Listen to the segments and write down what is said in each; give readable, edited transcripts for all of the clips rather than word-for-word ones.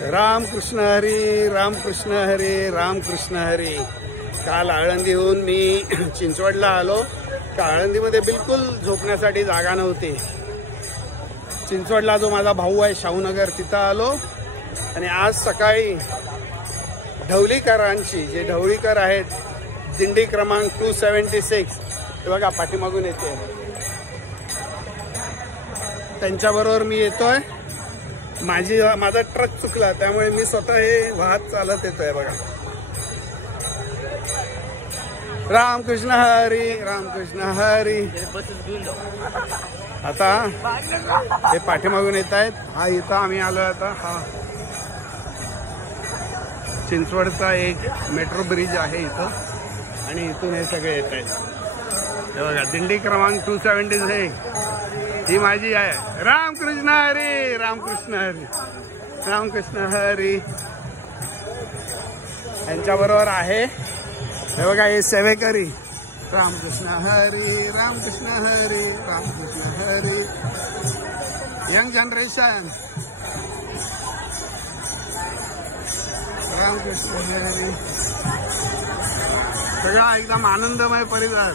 रामकृष्ण हरी, रामकृष्ण हरी, रामकृष्ण हरी. काल आळंदीहून मी चिंचवडला आलो. आळंदीमध्ये बिलकुल झोपण्यासाठी जागा नव्हती. चिंचवडला जो माझा भाऊ आहे शाहूनगर तिथं आलो आणि आज सकाळी ढवळीकरांची जे ढवळीकर आहेत दिंडी क्रमांक 276 हे बघा पाठीमागून येते, त्यांच्याबरोबर मी येतोय. माझा ट्रक चुकला त्यामुळे मी स्वतः हे वाहत चालत येतोय बघा. रामकृष्ण हरी, रामकृष्ण हरी. आता हे पाठीमागून येत आहेत. हा इथं आम्ही आलो. आता हा चिंचवडचा एक मेट्रो ब्रिज आहे इथं आणि इथून हे सगळे येत आहेत. हे बघा दिंडी क्रमांक 276 ही माझी आहे. रामकृष्ण हरी, रामकृष्ण हरी, रामकृष्ण हरी. यांच्याबरोबर आहे हे बघा हे सेवेकरी. रामकृष्ण हरी, रामकृष्ण हरी, रामकृष्ण हरी. Young generation Ramkrishna Hari. सगळा एकदम आनंदमय परिसर.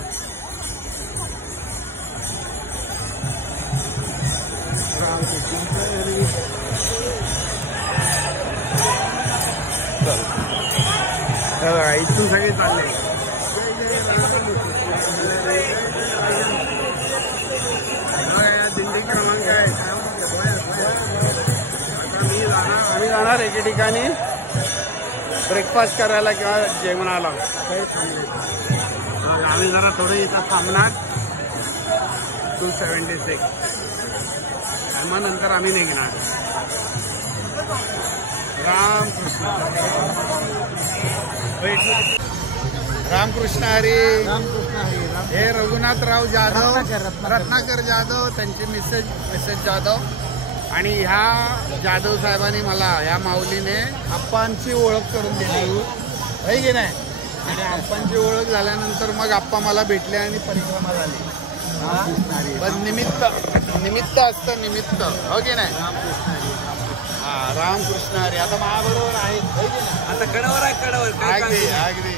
रामकृष्ण हरी. इथून सगळे चालले. दिंडी क्रमांक आहे. आता आम्ही जाणार एके ठिकाणी ब्रेकफास्ट करायला किंवा जेवणाला. आम्ही जरा थोडं इथं थांबणार 276 आणि मग नंतर आम्ही निघणार. रामकृष्ण रामकृष्ण हरी. हे रघुनाथराव जाधव, रत्नाकर जाधव, त्यांची मिसेस जाधव. आणि ह्या जाधव साहेबांनी मला ह्या माऊलीने आप्पांची ओळख करून दिली आहे की नाही. आणि आप्पांची ओळख झाल्यानंतर मग आप्पा मला भेटले आणि परिक्रमा झाली. पण निमित्त असतं, निमित्त हो की नाही. हा रामकृष्ण हरी. आता माझ्याबरोबर आहे आता कडावर आहे, कडावर अगदी अगदी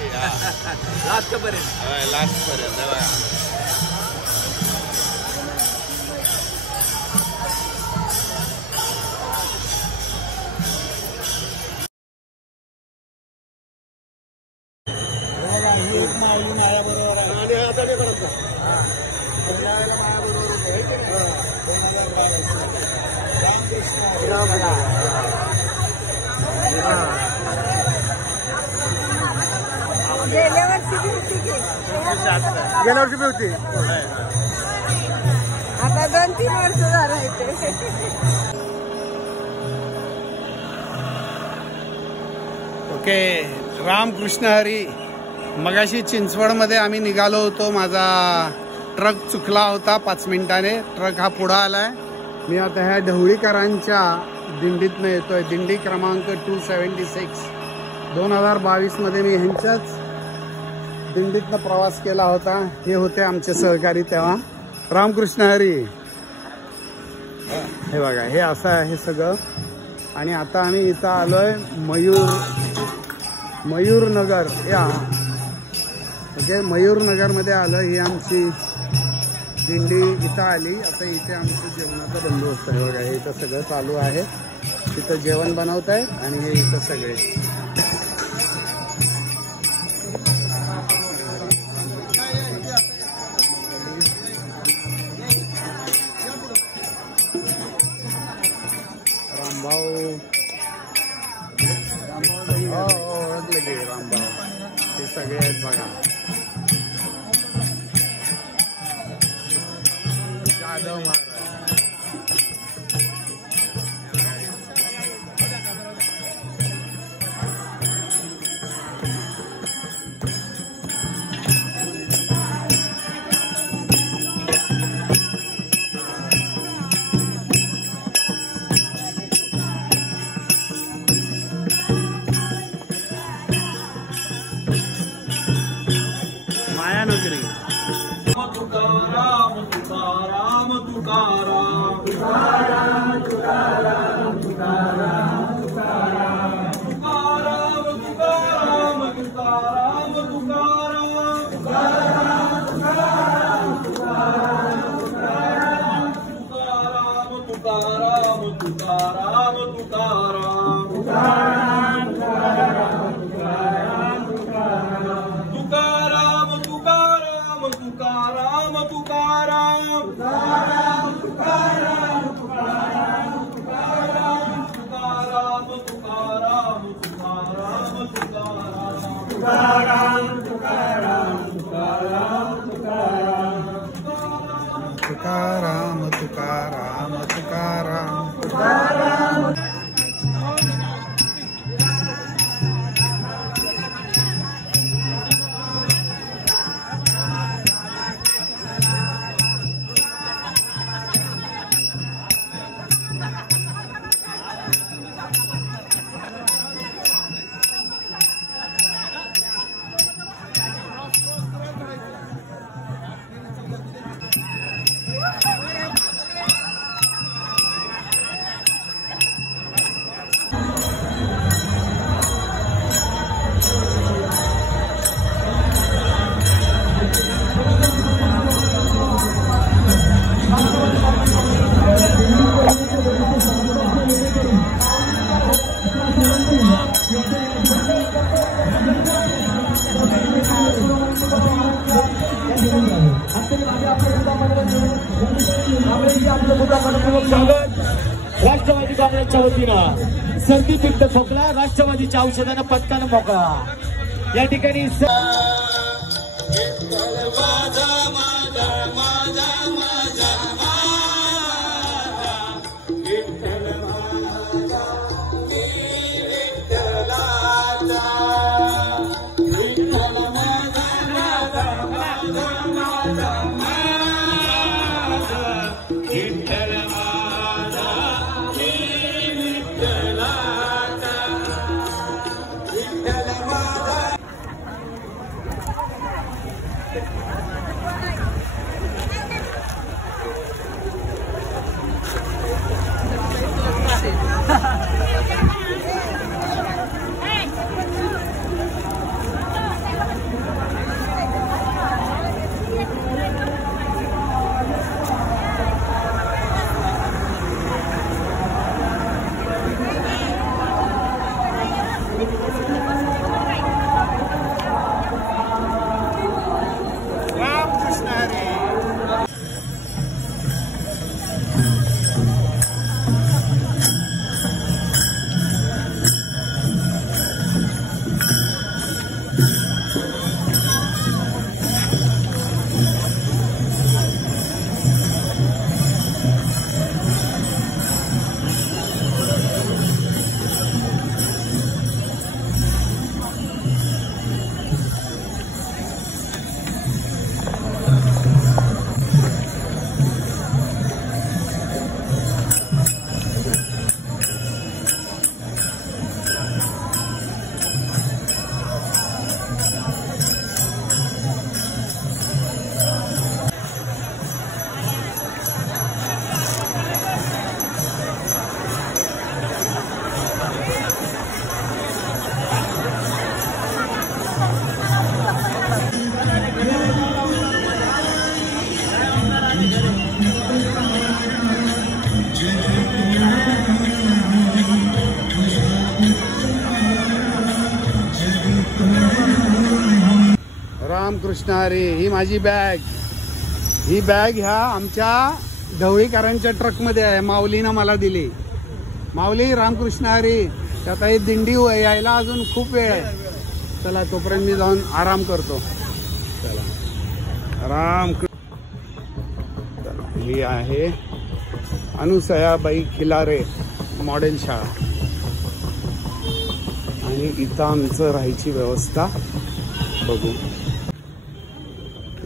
लास्ट पर्यंत गेल्या वर्षी बी होती. आता 2-3 वर्ष झालं ते. ओके. रामकृष्ण हरी. मगाशी चिंचवडमध्ये आम्ही निघालो होतो. माझा ट्रक चुकला होता 5 मिनिटाने. ट्रक हा पुढं आलाय. मी आता ह्या ढवळीकरांच्या दिंडीतनं येतोय. दिंडी क्रमांक 276. 2022 मध्ये मी ह्यांच्याच दिंडीतनं प्रवास केला होता. हे होते आमचे सहकारी तेव्हा. रामकृष्ण हरी. हे बघा हे असं आहे सगळं. आणि आता आम्ही इथं आलोय मयूरनगर या ओके. मयूरनगरमध्ये आलं. ही आमची दिंडी इथं आली. आता इथे आमचं जेवणाचा बंदोबस्त आहे बघा. हे इथं सगळं चालू आहे. इथं जेवण बनवत आहे आणि हे इथं सगळे रामभाऊ ओळखले गे रामभाऊ. हे सगळे आहेत बघा. जाधव महाराज. मायानगरी. तुकाराम तुकाराम तुकाराम तुकाराम तुकाराम तुकाराम तुकाराम तुकाराम तुकाराम तुकाराम तुकाराम तुकाराम तुकाराम राष्ट्रवादी काँग्रेसच्या वतीनं सर्दी पित्त खोकला राष्ट्रवादीच्या औषधानं पटकानं मोकळा या ठिकाणी रामकृष्ण हरी. ही माझी बॅग, ही बॅग ह्या आमच्या ढवळीकरांच्या ट्रकमध्ये आहे. माऊलीनं मला दिली. माऊली रामकृष्ण हरी. त्यात ही दिंडी यायला अजून खूप वेळ आहे. चला तोपर्यंत मी जाऊन आराम करतो. चला ही आहे अनुसयाबाई खिलारे मॉडेल शाळा आणि इथं आमचं राहायची व्यवस्था बघू.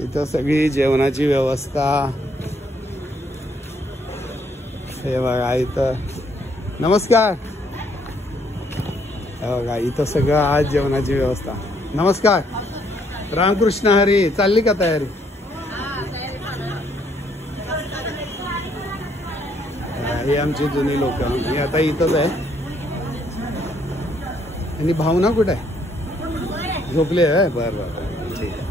इथं सगळी जेवणाची व्यवस्था हे बघा. इथं नमस्कार. हे बघा इथं सगळं आज जेवणाची व्यवस्था. नमस्कार. रामकृष्ण हरी. चालली का तयारी? ही आमची जुनी लोक. मी आता इथंच आहे. आणि भावना कुठे आहे? झोपली आहे. बरं बरं ठीक आहे.